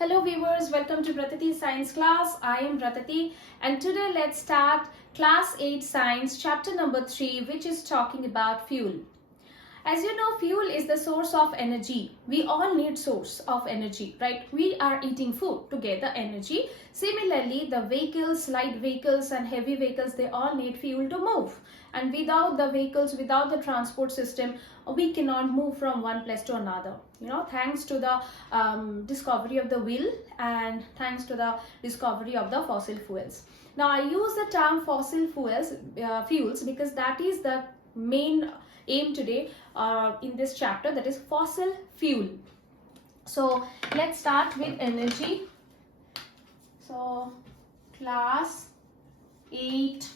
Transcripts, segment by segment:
Hello viewers, welcome to Pratati Science class. I am Pratati and today let's start class 8 science chapter number 3, which is talking about fuel. As you know, fuel is the source of energy. We all need source of energy, right? We are eating food to get the energy. Similarly, the vehicles, light vehicles and heavy vehicles, they all need fuel to move. And without the vehicles, without the transport system, we cannot move from one place to another. Thanks to the discovery of the wheel and thanks to the discovery of the fossil fuels. Now, I use the term fossil fuels because that is the main aim today in this chapter, that is fossil fuel. So let's start with energy. So class 8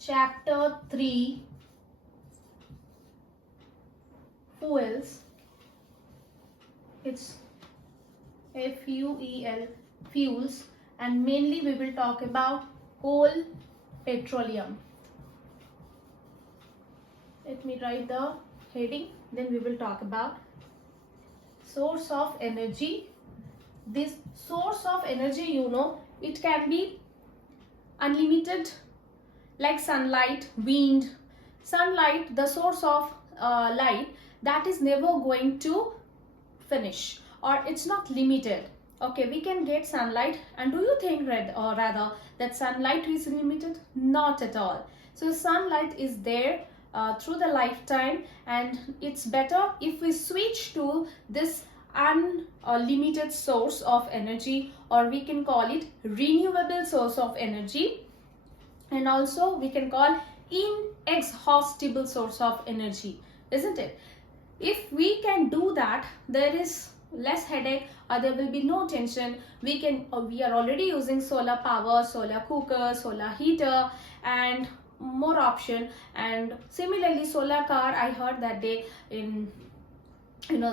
chapter 3 fuels, it's FUEL, fuels, and mainly we will talk about coal, petroleum. Let me write the heading, then we will talk about source of energy. This source of energy, it can be unlimited, like sunlight, wind. Sunlight, the source of light, that is never going to finish, or it's not limited. Okay, we can get sunlight, and do you think rather that sunlight is limited? Not at all. So sunlight is there through the lifetime, and it's better if we switch to this unlimited source of energy, or we can call it renewable source of energy, and also we can call inexhaustible source of energy, isn't it? If we can do that, there is less headache, or there will be no tension. We are already using solar power, solar cooker, solar heater, and more option. And similarly, solar car, I heard that day in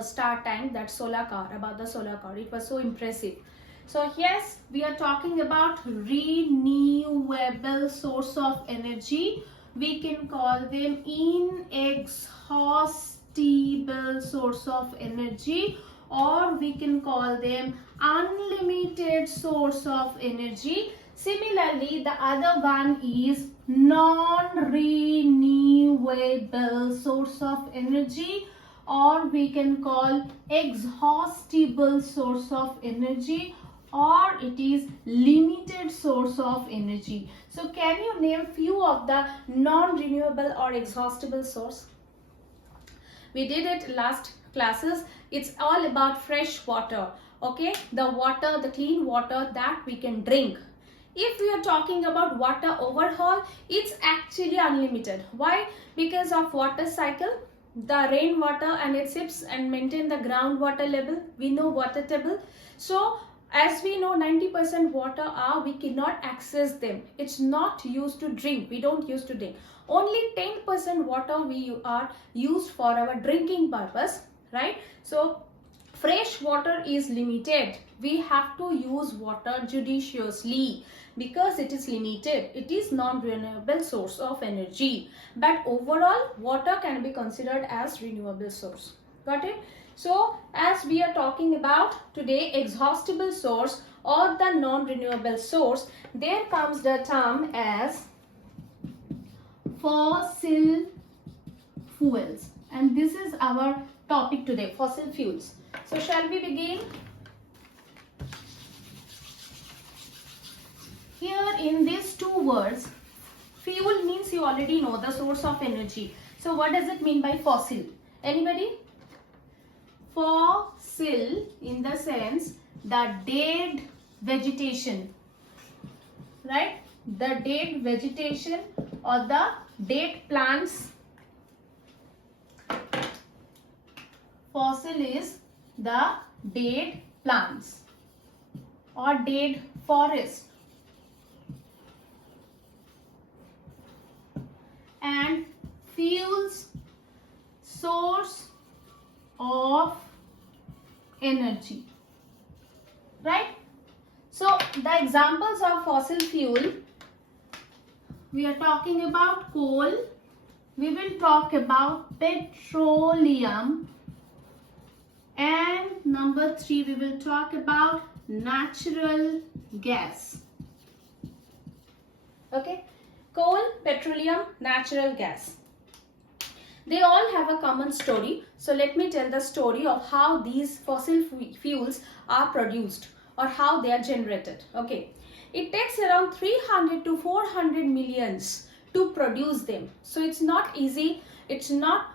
start time, that solar car, about the solar car, it was so impressive. So yes, we are talking about renewable source of energy. We can call them inexhaustible source of energy, or we can call them unlimited source of energy. Similarly, the other one is non-renewable source of energy, or we can call exhaustible source of energy, or it is limited source of energy. So can you name few of the non-renewable or exhaustible source? We did it last classes. It's all about fresh water. Okay, the water, the clean water that we can drink. If we are talking about water overhaul, it's actually unlimited. Why? Because of water cycle, the rainwater, and it sits and maintain the groundwater level. We know water table. So as we know, 90% water we cannot access them. It's not used to drink. We don't use to drink. Only 10% water we are used for our drinking purpose, right? So fresh water is limited. We have to use water judiciously because it is limited. It is non-renewable source of energy. But overall, water can be considered as renewable source. Got it? So as we are talking about today, exhaustible source or the non-renewable source, there comes the term as fossil fuels. And this is our topic today, fossil fuels. So shall we begin? Here in these two words, fuel means you already know the source of energy. So what does it mean by fossil? Anybody? Fossil in the sense the dead vegetation, right? The dead vegetation or the dead plants. Fossil is the dead plants or dead forest. And fuels, source of energy, right? So the examples of fossil fuel, we are talking about coal, we will talk about petroleum, And number 3, we will talk about natural gas. Okay, coal, petroleum, natural gas. They all have a common story. So let me tell the story of how these fossil fuels are produced or how they are generated. Okay, it takes around 300 to 400 millions to produce them. So it's not easy. It's not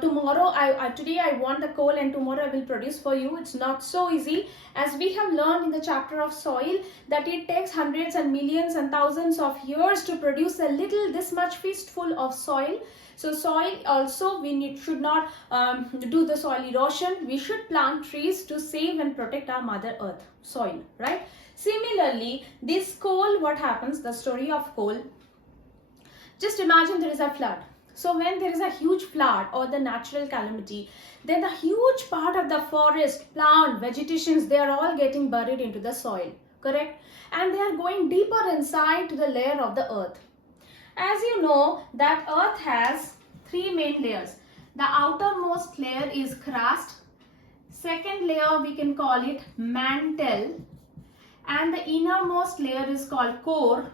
tomorrow today I want the coal and tomorrow I will produce for you. It's not so easy, as we have learned in the chapter of soil that it takes hundreds and millions and thousands of years to produce a little this much fistful of soil. So soil also, we should not do the soil erosion. We should plant trees to save and protect our mother earth, soil, right? Similarly, this coal, what happens, the story of coal, just imagine there is a flood. So when there is a huge flood or the natural calamity, then the huge part of the forest, plant, vegetations, they are all getting buried into the soil, correct? And they are going deeper inside to the layer of the earth. As you know that earth has 3 main layers. The outermost layer is crust. Second layer we can call it mantle. And the innermost layer is called core.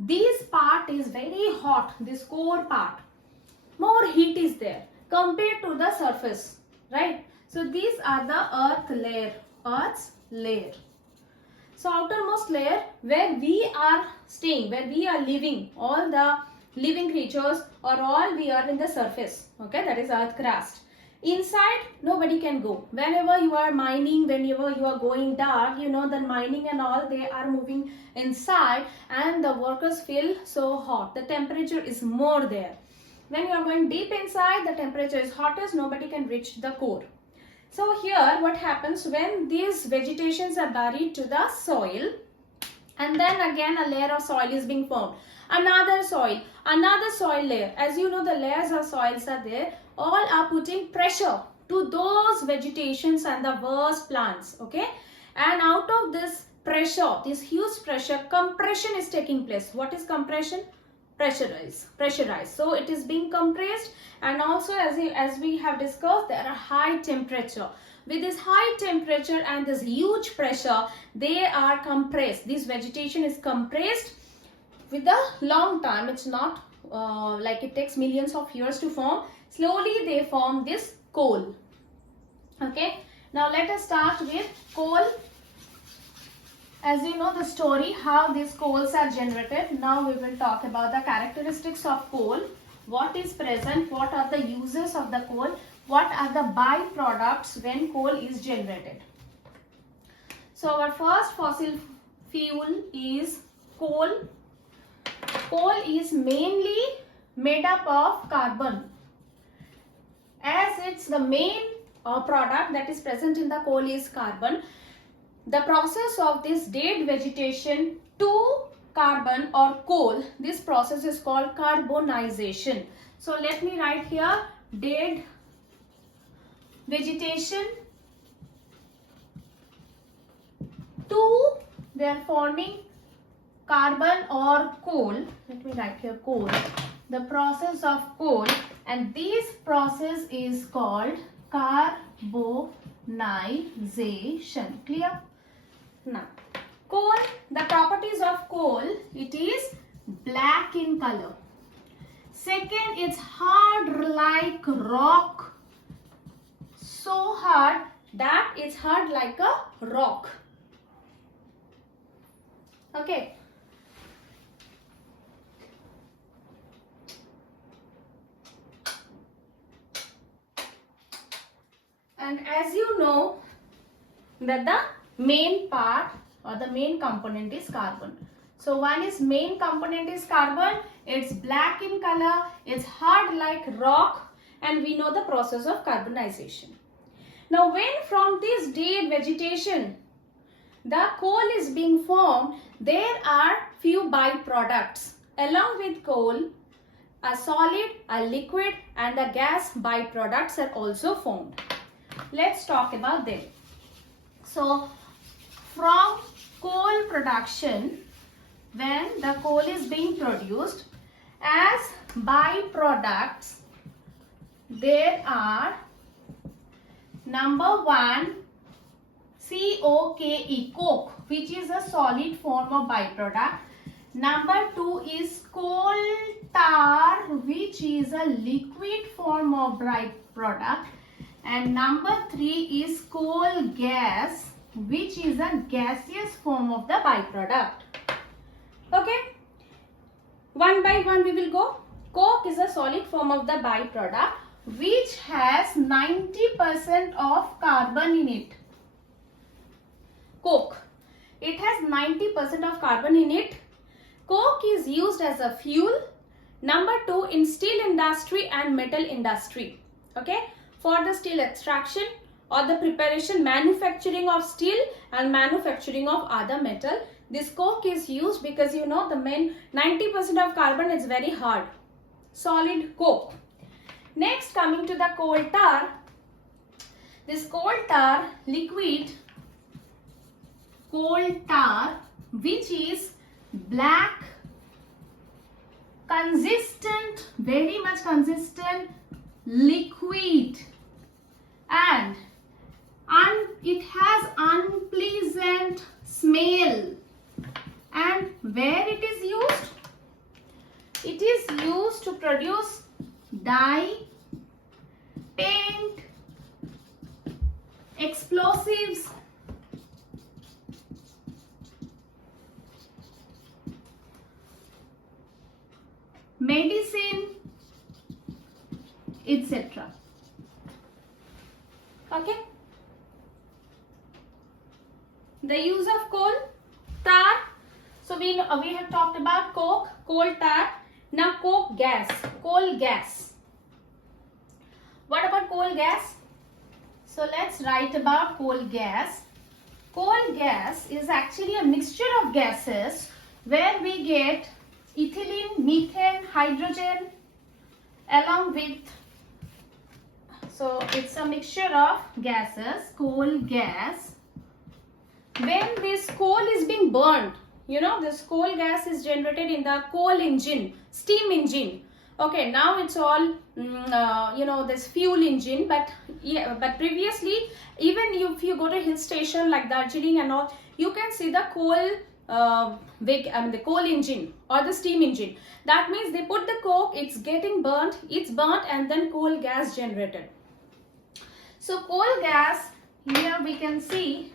This part is very hot, this core part. More heat is there compared to the surface, right? So these are the earth layer, earth's layer. So outermost layer where we are staying, where we are living, all the living creatures or all we are in the surface, okay, that is earth crust. Inside nobody can go. Whenever you are mining, whenever you are going dark, you know, the mining and all, they are moving inside and the workers feel so hot. The temperature is more there. When you are going deep inside, the temperature is hottest, nobody can reach the core. So here what happens, when these vegetations are buried to the soil, and then again a layer of soil is being formed, another soil layer. As you know, the layers of soils are there, all are putting pressure to those vegetations and the worst plants, okay? And out of this pressure, this huge pressure, compression is taking place. What is compression? Pressurized. So it is being compressed, and also as we have discussed, there are high temperature. With this high temperature and this huge pressure, they are compressed. This vegetation is compressed with a long time. It's not like it takes millions of years to form. Slowly they form this coal. Okay, now let us start with coal. As you know the story how these coals are generated. Now we will talk about the characteristics of coal. What is present, what are the uses of the coal, what are the byproducts when coal is generated. So our first fossil fuel is coal. Coal is mainly made up of carbon. As it's the main product that is present in the coal is carbon. The process of this dead vegetation to carbon or coal, this process is called carbonization. So let me write here, dead vegetation to, they are forming carbon or coal. Let me write here coal. The process of coal, and this process is called carbonization. Clear? Now, coal, the properties of coal, it is black in color. Second, it's hard like rock. So hard that it's hard like a rock. Okay. And as you know that the main part or the main component is carbon. So one is main component is carbon, it's black in color, it's hard like rock, and we know the process of carbonization. Now when from this dead vegetation the coal is being formed, there are few byproducts. Along with coal, a solid, a liquid and a gas byproducts are also formed. Let's talk about them. So from coal production, when the coal is being produced, as byproducts there are Number 1, COKE, coke, which is a solid form of byproduct. Number 2 is coal tar, which is a liquid form of byproduct. And number 3 is coal gas, which is a gaseous form of the byproduct. Okay, one by one we will go. Coke is a solid form of the byproduct which has 90% of carbon in it. Coke, it has 90% of carbon in it. Coke is used as a fuel. Number 2, in steel industry and metal industry. Okay, for the steel extraction or the preparation, manufacturing of steel and manufacturing of other metal, this coke is used because you know the main 90% of carbon is very hard. Solid coke. Next, coming to the coal tar. This coal tar, liquid coal tar, which is black, consistent, very much consistent liquid, and it has unpleasant smell. And where it is used? It is used to produce dye, paint, explosives, medicine, etc. Okay. The use of coal tar. So we have talked about coke, coal tar. Now coke gas, coal gas. What about coal gas? So let's write about coal gas. Coal gas is actually a mixture of gases where we get ethylene, methane, hydrogen along with, so it's a mixture of gases, coal gas. When this coal is being burned, you know, this coal gas is generated in the coal engine, steam engine. Okay, now it's all this fuel engine, but previously, even if you go to hill station like Darjeeling and all, you can see the coal the coal engine or the steam engine. That means they put the coke, it's getting burnt, it's burnt, and then coal gas generated. So coal gas, here we can see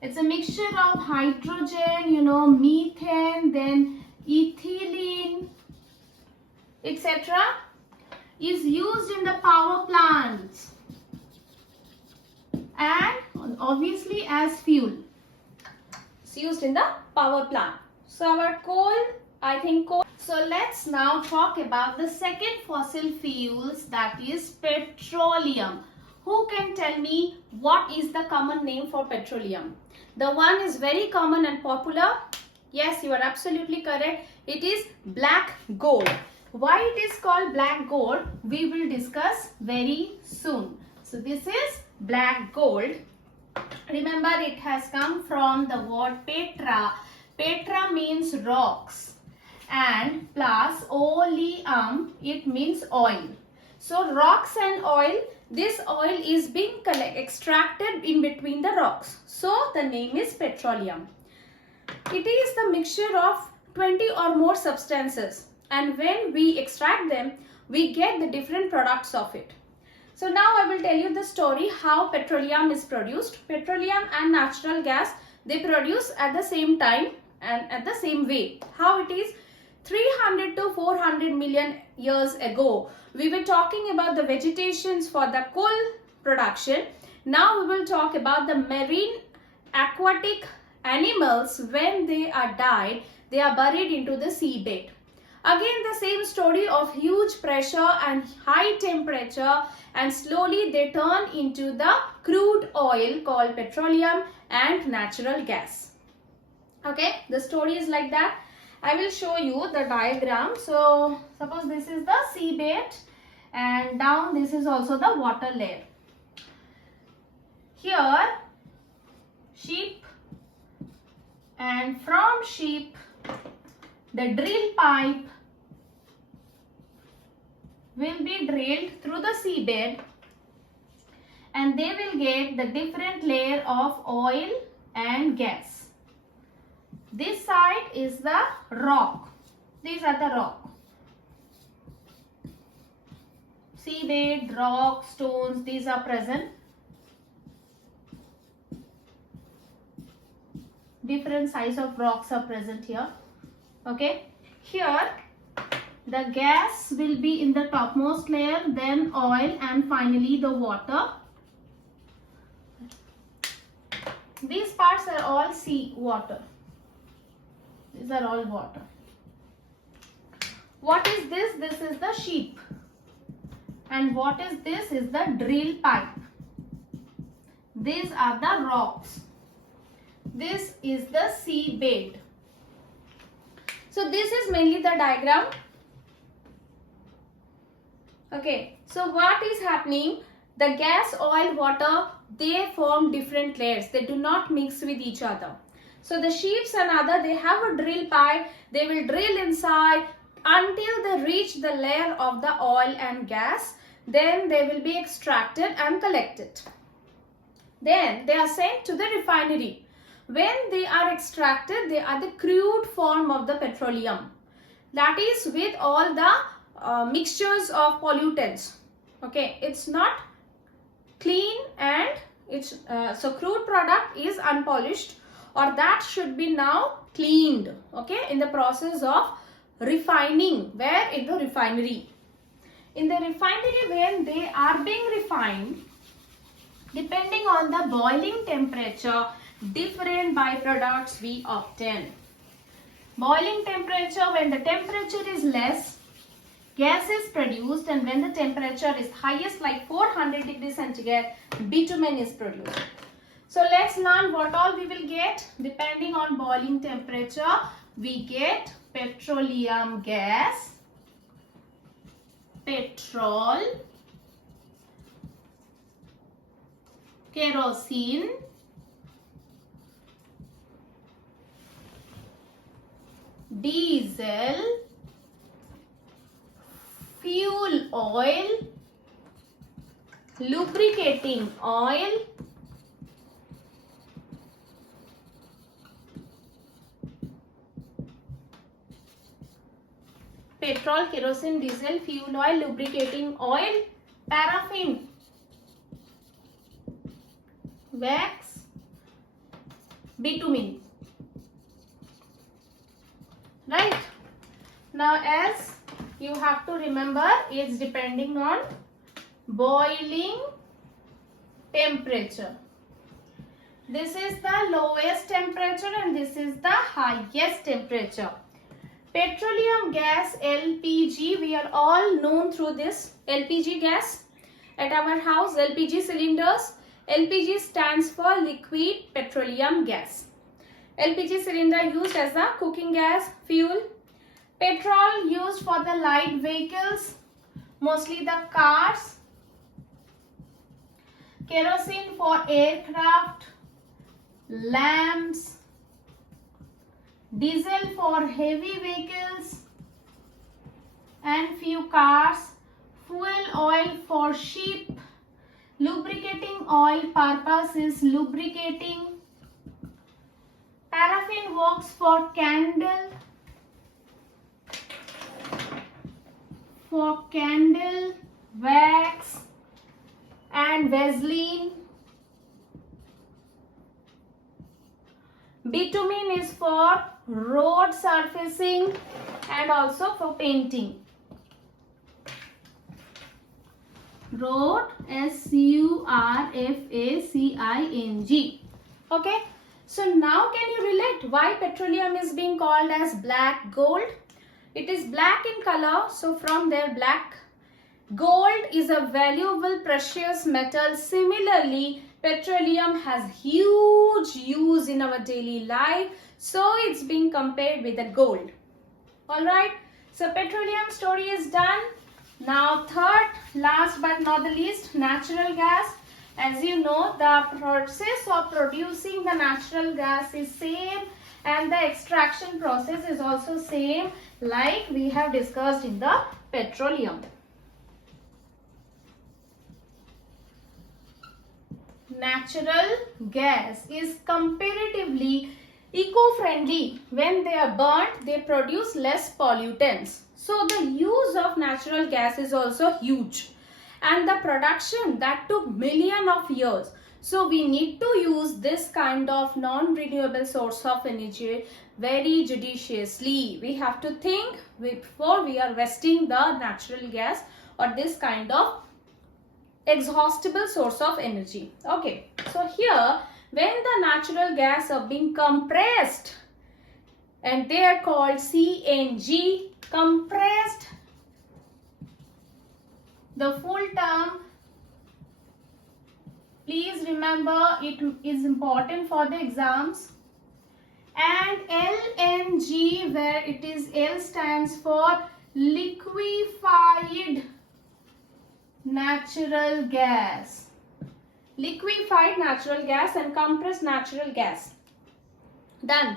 it's a mixture of hydrogen, methane, then ethylene, etc. is used in the power plants and obviously as fuel. It's used in the power plant. So our coal, So let's now talk about the second fossil fuels, that is petroleum. Who can tell me what is the common name for petroleum? The one is very common and popular. Yes, you are absolutely correct. It is black gold. Why it is called black gold, we will discuss very soon. So this is black gold. Remember, it has come from the word petra. Petra means rocks, and plus oleum, it means oil. So rocks and oil, this oil is being extracted in between the rocks. So the name is petroleum. It is the mixture of 20 or more substances, and when we extract them, we get the different products of it. So now I will tell you the story how petroleum is produced. Petroleum and natural gas, they produce at the same time and at the same way. How it is? 300 to 400 million years ago, we were talking about the vegetations for the coal production. Now we will talk about the marine aquatic animals. When they are died, they are buried into the seabed. Again, the same story of huge pressure and high temperature, and slowly they turn into the crude oil called petroleum and natural gas. Okay, the story is like that. I will show you the diagram. So suppose this is the seabed and down this is also the water layer. Here sheep, and from sheep the drill pipe will be drilled through the seabed, and they will get the different layer of oil and gas. This side is the rock. These are the rock. Seabed, rock, stones, these are present. Different size of rocks are present here. Okay. Here the gas will be in the topmost layer, then oil, and finally the water. These parts are all sea water. These are all water. What is this? This is the sheep. And what is this? Is the drill pipe. These are the rocks. This is the seabed. So this is mainly the diagram. Okay. So what is happening? The gas, oil, water, they form different layers. They do not mix with each other. So the sheeps and other, they have a drill pipe. They will drill inside until they reach the layer of the oil and gas. Then they will be extracted and collected. Then they are sent to the refinery. When they are extracted, they are the crude form of the petroleum. That is with all the mixtures of pollutants. Okay, it's not clean, and it's so crude product is unpolished, or that should be now cleaned. Okay, in the process of refining. Where? In the refinery. In the refinery, when they are being refined, depending on the boiling temperature, different byproducts we obtain. Boiling temperature, when the temperature is less, gas is produced, and when the temperature is highest, like 400 degrees centigrade, bitumen is produced. So let's learn what all we will get. Depending on boiling temperature, we get petroleum gas, petrol, kerosene, diesel, fuel oil, lubricating oil, petrol, kerosene, diesel, fuel oil, lubricating oil, paraffin, wax, bitumen. Right? Now, as you have to remember, it's depending on boiling temperature. This is the lowest temperature and this is the highest temperature. Petroleum gas, LPG, we are all known through this LPG gas. At our house, LPG cylinders. LPG stands for liquid petroleum gas. LPG cylinder used as a cooking gas, fuel. Petrol used for the light vehicles, mostly the cars. Kerosene for aircraft, lamps. Diesel for heavy vehicles and few cars. Fuel oil for sheep. Lubricating oil purpose is lubricating. Paraffin works for candle. Wax and Vaseline. Bitumen is for road surfacing and also for painting. Road, surfacing. Okay. So now can you relate why petroleum is being called as black gold? It is black in color, so from there black. Gold is a valuable precious metal. Similarly, petroleum has huge use in our daily life, so it's being compared with the gold. Alright, so petroleum story is done. Now third, last but not the least, natural gas. As you know, the process of producing the natural gas is same and the extraction process is also same like we have discussed in the petroleum. natural gas is comparatively eco-friendly. When they are burnt, they produce less pollutants. So the use of natural gas is also huge, and the production that took millions of years. So we need to use this kind of non-renewable source of energy very judiciously. We have to think before we are wasting the natural gas or this kind of exhaustible source of energy. Okay, so here when the natural gas are being compressed, and they are called CNG, compressed. The full term, please remember, it is important for the exams. And LNG, where it is L stands for liquefied natural gas. Liquefied natural gas and compressed natural gas. Done.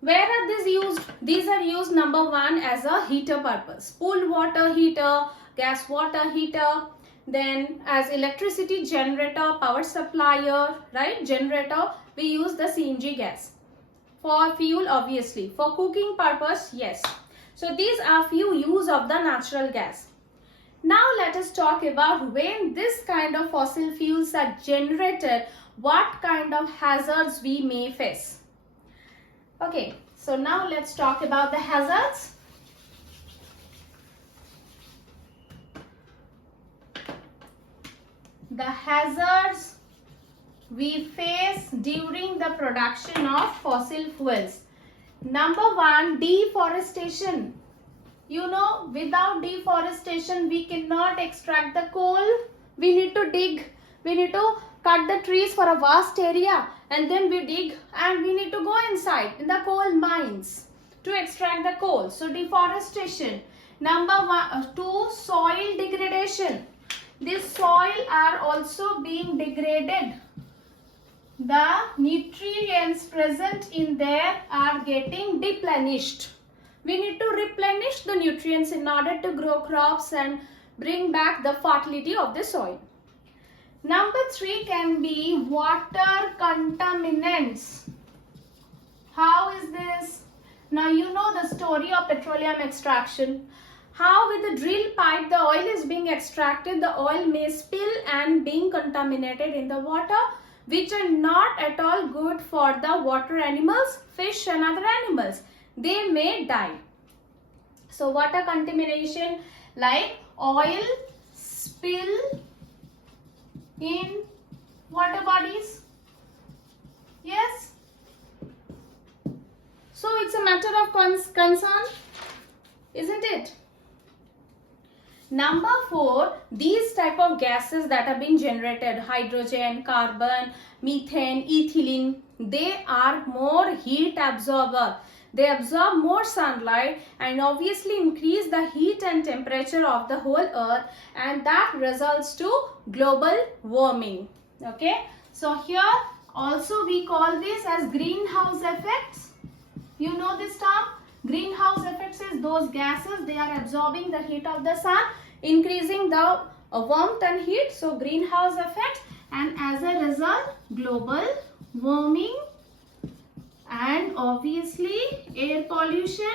Where are these used? These are used, number one, as a heater purpose. Pool water heater, gas water heater, then as electricity generator, power supplier, right? Generator, we use the CNG gas. For fuel, obviously. For cooking purpose, yes. So these are few use of the natural gas. Now let us talk about when this kind of fossil fuels are generated, what kind of hazards we may face. Okay, so now let's talk about the hazards. The hazards we face during the production of fossil fuels. Number one, deforestation. You know, without deforestation, we cannot extract the coal. We need to dig. We need to cut the trees for a vast area, and then we dig, and we need to go inside in the coal mines to extract the coal. So deforestation. Number two, soil degradation. This soil are also being degraded. The nutrients present in there are getting deplenished. We need to replenish the nutrients in order to grow crops and bring back the fertility of the soil. Number three can be water contaminants. How is this? Now you know the story of petroleum extraction. How with the drill pipe the oil is being extracted, the oil may spill and being contaminated in the water, which are not at all good for the water animals, fish and other animals. They may die. So water contamination, like oil spill in water bodies. Yes. So it's a matter of concern, isn't it? Number four, these type of gases that are being generated, hydrogen, carbon, methane, ethylene, they are more heat absorber. They absorb more sunlight and obviously increase the heat and temperature of the whole earth, and that results to global warming. Okay, so here also we call this as greenhouse effects. You know this term? Greenhouse effects is those gases, they are absorbing the heat of the sun, increasing the warmth and heat. So greenhouse effects, and as a result global warming, and obviously air pollution,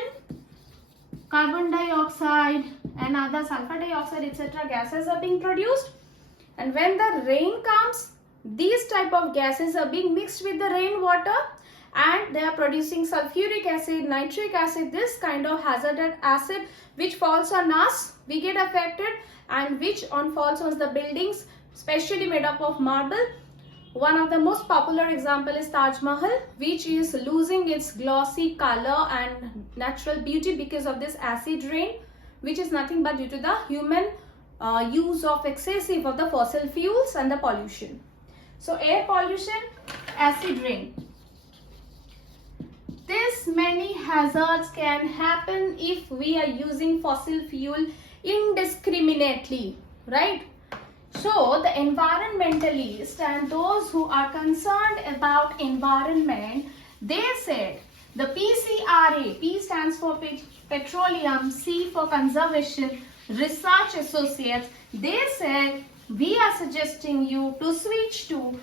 carbon dioxide and other sulfur dioxide etc. gases are being produced. And when the rain comes, these type of gases are being mixed with the rainwater, and they are producing sulfuric acid, nitric acid, this kind of hazardous acid which falls on us, we get affected, and which falls on the buildings, especially made up of marble. One of the most popular example is Taj Mahal, which is losing its glossy color and natural beauty because of this acid rain, which is nothing but due to the human use of excessive of the fossil fuels and the pollution. So air pollution, acid rain. This many hazards can happen if we are using fossil fuel indiscriminately, right? So the environmentalists and those who are concerned about environment, they said the PCRA, P stands for petroleum, C for conservation, research associates, they said we are suggesting you to switch to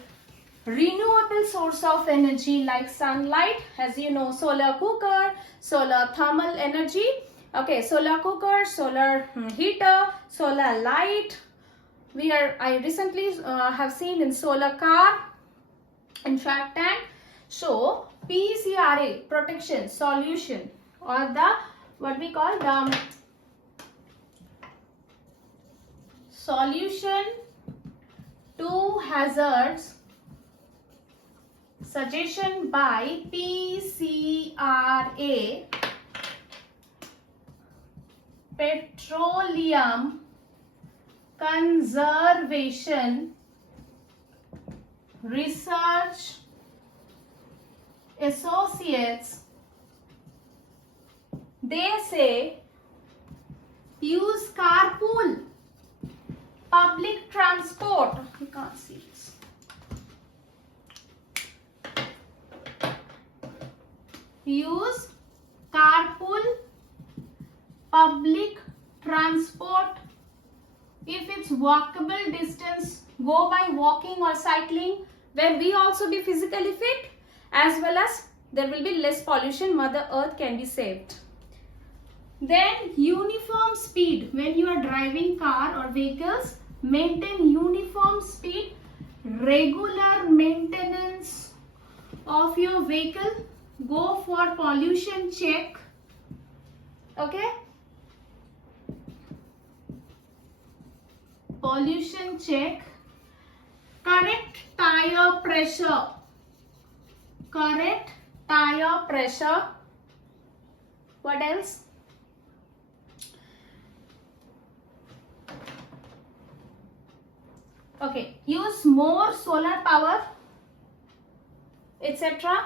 renewable source of energy like sunlight, as you know, solar cooker, solar thermal energy. Okay, solar cooker, solar heater, solar light. I recently have seen in solar car, in Shark Tank. So PCRA, protection, solution, or the what we call the solution to hazards, suggestion by PCRA, Petroleum Conservation Research Associates. They say use carpool, public transport. You can't see this. Use carpool, public transport. If it's walkable distance, go by walking or cycling, where we also be physically fit, as well as there will be less pollution. Mother Earth can be saved. Then uniform speed. When you are driving car or vehicles, maintain uniform speed. Regular maintenance of your vehicle. Go for pollution check. Okay. Pollution check. Correct tire pressure. Correct tire pressure. What else? Okay, use more solar power, etc.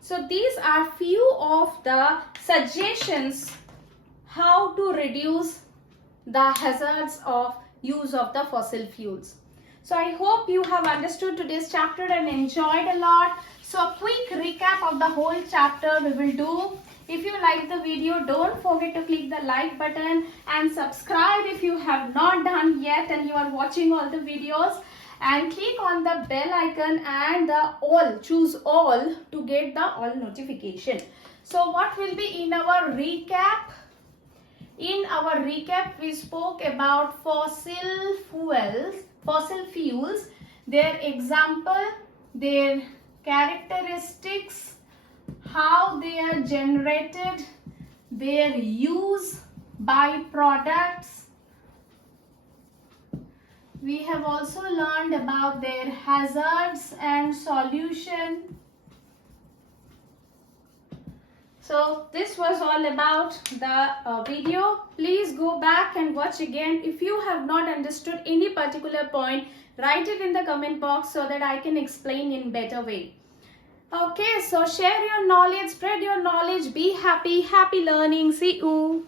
So these are few of the suggestions how to reduce the hazards of use of the fossil fuels. So I hope you have understood today's chapter and enjoyed a lot. So a quick recap of the whole chapter we will do. If you like the video, don't forget to click the like button and subscribe if you have not done yet and you are watching all the videos. And click on the bell icon and the all, choose all to get the all notification. So what will be in our recap? In our recap, we spoke about fossil fuels, their example, their characteristics, how they are generated, their use, byproducts. We have also learned about their hazards and solution. So this was all about the video. Please go back and watch again. If you have not understood any particular point, write it in the comment box so that I can explain in better way. Okay, so share your knowledge, spread your knowledge, be happy, happy learning. See you.